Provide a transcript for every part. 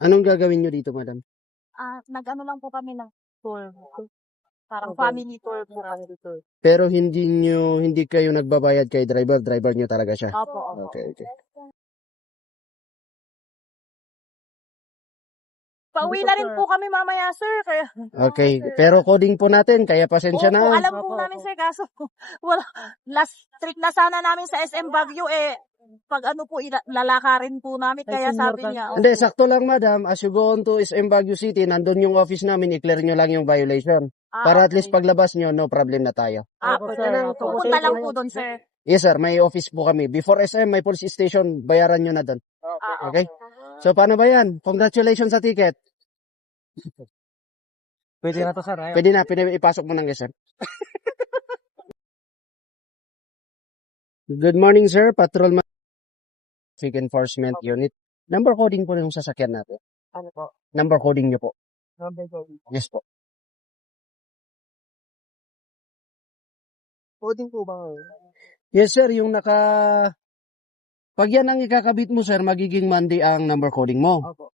Anong gagawin nyo dito, madam? Nag-ano lang po kami ng tour. Parang Okay. family tour po kami. Pero hindi kayo nagbabayad kay driver nyo talaga siya. Opo. Okay. Pauwi na rin po kami mamaya, sir. Kaya, Okay, pero coding po natin, kaya pasensya opo, na. alam po namin, sir, kaso wala, last trip na sana namin sa SM Baguio, pag ano po, lalakarin po namin, kaya sabi niya, Hindi, sakto lang, madam. As you go on to SM Baguio City, nandun yung office namin, i-clear nyo lang yung violation. Para at least paglabas nyo, no problem na tayo. pupunta lang po doon, sir. Yes, sir, may office po kami. Before SM, may police station, bayaran nyo na doon. Okay? So, paano ba yan? Congratulations sa ticket. Pwede na to, sir. Pwede ipasok mo ng SM. Good morning, sir. Patrolman Traffic Enforcement Unit. Number coding po yung sasakyan natin. Ano po? Number coding nyo po. Number coding. Yes po. Coding po ba? Yes, sir. Pag yan ang ikakabit mo, sir, magiging Monday ang number coding mo. Opo.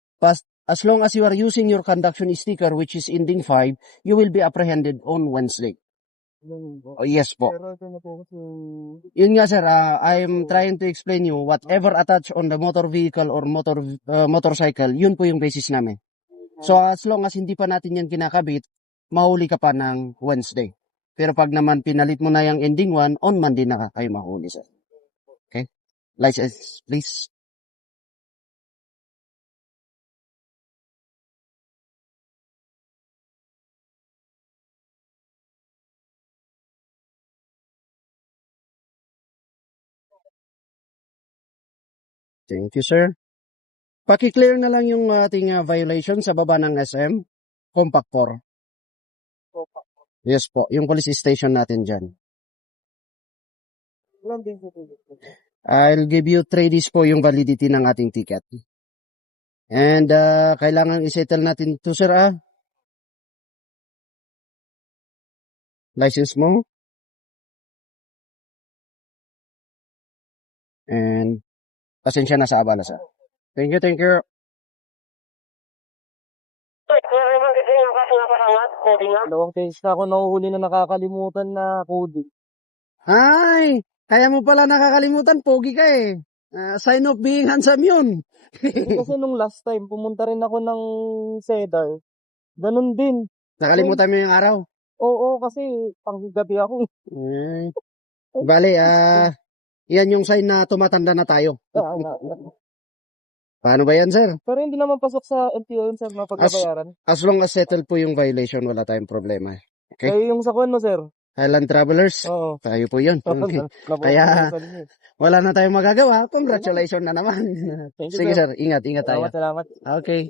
As long as you are using your conduction sticker, which is ending 5, you will be apprehended on Wednesday. Oh, yes po. Pero ito na po kasi... Yun nga, sir. I'm trying to explain you, whatever attached on the motor vehicle or motorcycle, yun po yung basis namin. So, as long as hindi pa natin yan kinakabit, mahuli ka pa ng Wednesday. Pero pag naman pinalit mo na yung ending 1, on Monday na kayo mahuli, sir. Okay? License, please. Thank you, sir. Paki-clear na lang yung ating violation sa baba ng SM, Compact 4. Yes po, yung police station natin dyan. I'll give you 3 days po yung validity ng ating ticket. And kailangan isettle natin to, sir, license mo. And pasensya na sa abala, sir. Thank you. Dalawang beses na ako nahuhuli na nakakalimutan na coding. Ay, kaya mo pala nakakalimutan, pogi ka eh. Sign of being handsome yun. Kasi nung last time, pumunta rin ako ng Cedar. Ganun din. Nakalimutan mo yung araw. Oo, kasi panggabi ako. Bale, yan yung sign na tumatanda na tayo. Paano ba yan, sir? Pero hindi naman pasok sa LTO yun, sir, na pagbabayaran. As long as settle po yung violation, wala tayong problema. Okay? Kaya yung sa mo, sir. Highland Travelers, Oo. tayo po yun. Okay. Kaya wala na tayong magagawa. Congratulations na naman. Thank you, Sige, sir. sir. Ingat tayo. Salamat. Okay.